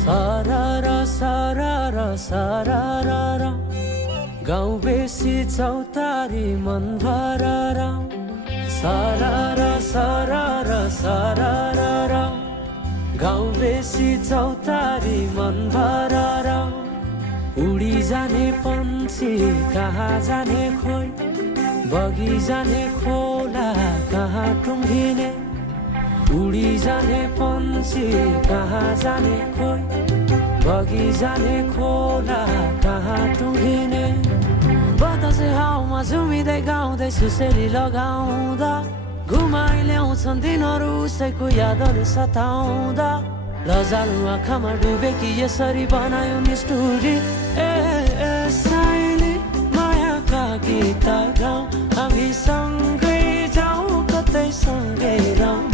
सारारा सारारा सारारा गाउँ बेसी चौतारी मन भरारा सारारा सारारा सारारा गाउँ बेसी चौतारी मन भरारा उडी जाने पन्छी कहाँ जाने खोइ बगी जाने खोला कहाँ टुङ्गिने उडी जाने पन्छी कहाँ जाने खोइ बगी जाने खोला कहाँ टुङ्गिने बतासे हाउमा झुमिँदै गाउँदै सुसेली लगाउँदा घुमाइ ल्याउँछन् दिनहरू उसैको यादहरू सताउँदा लजालु आँखामा डुबेकी यसरी बनायो निष्ठुरी ए साइली मायाका गीत गाउँ हामी सँगै जाउँ कतै सँगै रहौँ